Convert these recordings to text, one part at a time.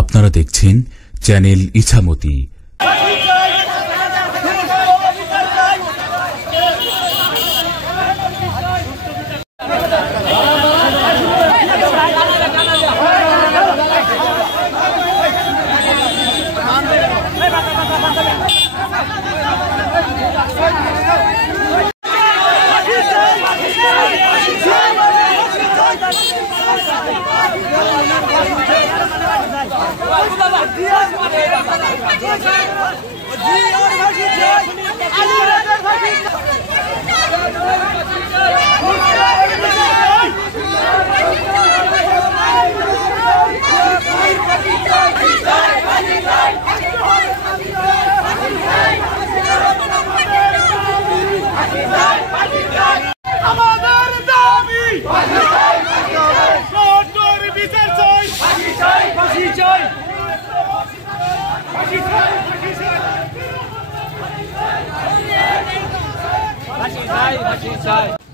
আপনারা দেখছেন চ্যানেল ইছামতি।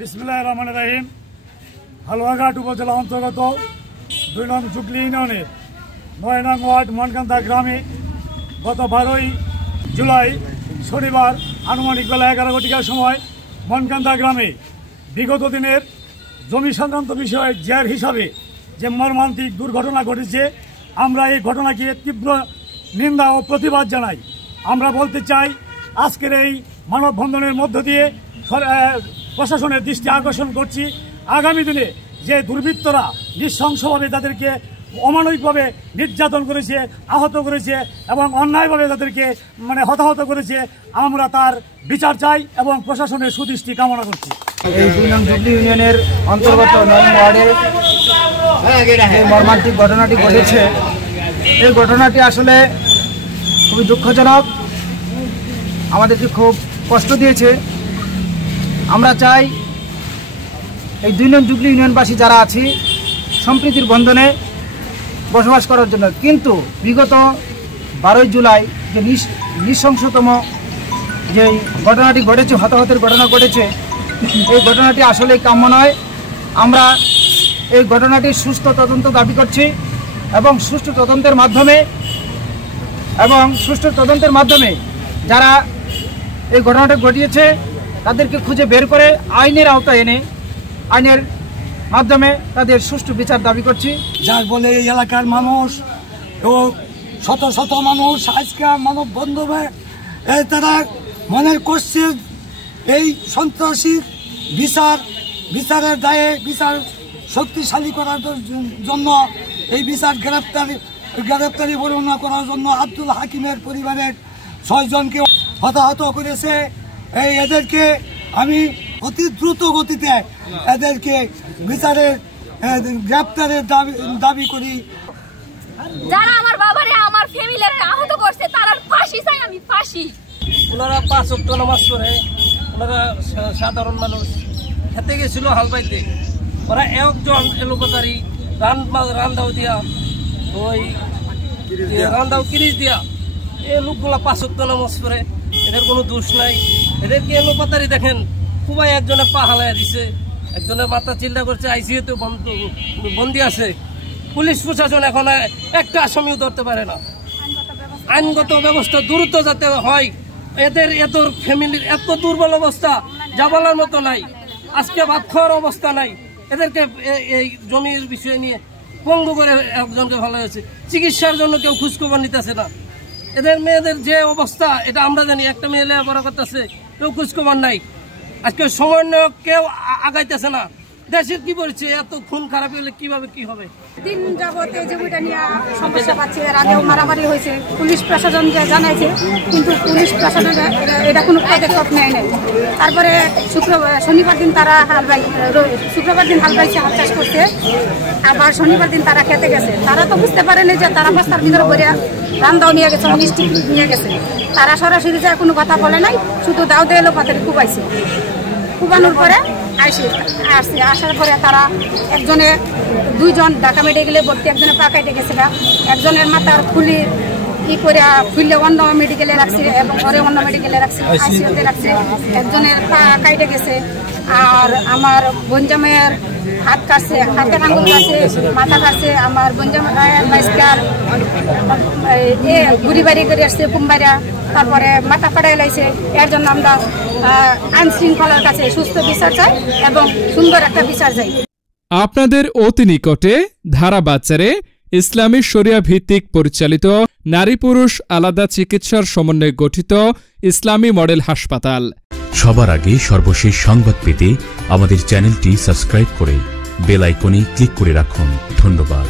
বিসমিল্লাহির রহমানির রহিম। হালুয়াঘাট উপজেলা অন্তর্গত ২ নং জুগলি ইউনিয়নের ৯ নং ওয়ার্ড মনকান্দা গ্রামে গত ১২ই জুলাই শনিবার আনুমানিক বেলা ১১ ঘটিকার সময় মনকান্দা গ্রামে বিগত দিনের জমি সংক্রান্ত বিষয়ে জের হিসাবে যে মর্মান্তিক দুর্ঘটনা ঘটেছে, আমরা এই ঘটনাকে তীব্র নিন্দা ও প্রতিবাদ জানাই। আমরা বলতে চাই, আজকের এই মানববন্ধনের মধ্য দিয়ে প্রশাসনের দৃষ্টি আকর্ষণ করছি, আগামী দিনে যে দুর্বৃত্তরা নৃশংসভাবে তাদেরকে অমানবিকভাবে নির্যাতন করেছে, আহত করেছে এবং অন্যায়ভাবে তাদেরকে হতাহত করেছে, আমরা তার বিচার চাই এবং প্রশাসনের সুদৃষ্টি কামনা করছি। এই ২ নং জুগলি ইউনিয়নের অন্তর্গত ৯ ওয়ার্ডে এই মর্মান্তিক ঘটনাটি ঘটেছে। এই ঘটনাটি আসলে খুবই দুঃখজনক, আমাদেরকে খুব কষ্ট দিয়েছে। আমরা চাই এই ২ নং জুগলি ইউনিয়নবাসী যারা আছি সম্প্রীতির বন্ধনে বসবাস করার জন্য, কিন্তু বিগত ১২ই জুলাই যে নৃশংসতম যে ঘটনাটি ঘটেছে, হতাহতের ঘটনা ঘটেছে, এই ঘটনাটি আসলেই কাম্য নয়। আমরা এই ঘটনাটির সুষ্ঠু তদন্ত দাবি করছি এবং সুষ্ঠু তদন্তের মাধ্যমে যারা এই ঘটনাটা ঘটিয়েছে তাদেরকে খুঁজে বের করে আইনের আওতায় এনে আইনের মাধ্যমে তাদের সুষ্ঠু বিচার দাবি করছি। যার বলে এই এলাকার মানুষ ও শত শত মানুষ আজকে মানববন্ধনে তারা মনে করছে এই সন্ত্রাসী বিচারের দায়ে বিচার শক্তিশালী করার জন্য, এই বিচার গ্রেপ্তারি বর্ণনা করার জন্য আব্দুল হাকিমের পরিবারের ৬ জনকে হতাহত করেছে। এদেরকে আমি অতি দ্রুত গতিতে এদেরকে বিচারের গ্রেপ্তারের দাবি করি। যারা আমার বাবারে আমার ফ্যামিলির আহত করছে তারা ফাঁসি চাই, আমি ফাঁসি। ওনারা ৫ ওয়াক্ত নামাজ পড়ে, ওনারা সাধারণ মানুষ, খেতে গেছিল হাল বাইতে, ওরা একজন এলোকতারি রান্দাও দিয়া ওই রান্দাও কিরিশ দিয়া এই লোকগুলা ৫ ওয়াক্ত নামাজ পড়ে, এদের কোনো দোষ নাই। এদেরকে এলোকতারি দেখেন খুবই একজনে পা হালাইয়া দিছে, একজনের মাথা চিন্তা করছে, আইসিইউতে বন্দি আছে। পুলিশ প্রশাসন এখন একটা আসামিও ধরতে পারে না। আইনগত ব্যবস্থা দ্রুত যাতে হয়। এদের ফ্যামিলির এত দুর্বল অবস্থা যা বলার মতো নাই, আজকে ভাত খাওয়ার অবস্থা নাই। এদেরকে এই জমির বিষয় নিয়ে পঙ্গু করে একজনকে ভালো হয়েছে, চিকিৎসার জন্য কেউ খোঁজখবর নিতেছে না। এদের মেয়েদের যে অবস্থা এটা আমরা জানি, একটা মেয়ে লেখাপড়া করতেছে, কেউ খোঁজখবর নাই। আজকে সমন্বয় কেউ আগাইতেছে না। দেশের কি বলছে, এত খুন খারাপ হলে কিভাবে কি হবে? দিন যাবত এই জমিটা নিয়ে সমস্যা পাচ্ছে। এর আগেও মারামারি হয়েছে, পুলিশ প্রশাসনকে জানাইছে, কিন্তু পুলিশ প্রশাসন এটা কোনো পদক্ষেপ নেয় নাই। তারপরে শনিবার দিন তারা হাল বাইছে, হাল চাষ করছে, আবার শনিবার দিন তারা খেতে গেছে। তারা তো বুঝতে পারেনি যে তারা বস্তার ভিতরে করে রান্দাও নিয়ে গেছে, মিষ্টি নিয়ে গেছে। তারা সরাসরি যায় কোনো কথা বলে নাই, শুধু দাও দিয়ে এলো পাতারি কুবাইছে। কুবানোর পরে আসার পরে তারা একজনে 2 জন ঢাকা মেডিকেলে ভর্তি, একজনের পা কাটে গেছে, একজনের মাথার ফুললে অন্য মেডিকেলে রাখছে এবং ঘরে অন্য মেডিকেলে রাখছে, আইসিইউতে রাখছে, একজনের পা কাটে গেছে। আর আমার বঞ্জামের হাত কাটছে, হাতের আঙুল কাটছে, মাথা কাটছে, আমার বঞ্জা মাইস্কার গুড়ি বাড়ি করে আসছে কুম্বাইরা, তারপরে মাথা ফাটাই লাইছে। এর জন্য আমরা আইন শৃঙ্খলার কাছে সুস্থ বিচার চাই এবং সুন্দর একটা বিচার চাই। আপনাদের অতি নিকটে ধারা বাজারে ইসলামী শরিয়া ভিত্তিক পরিচালিত নারী পুরুষ আলাদা চিকিৎসার সমন্বয়ে গঠিত ইসলামী মডেল হাসপাতাল। সবার আগে সর্বশেষ সংবাদ পেতে আমাদের চ্যানেলটি সাবস্ক্রাইব করে বেল আইকনে ক্লিক করে রাখুন। ধন্যবাদ।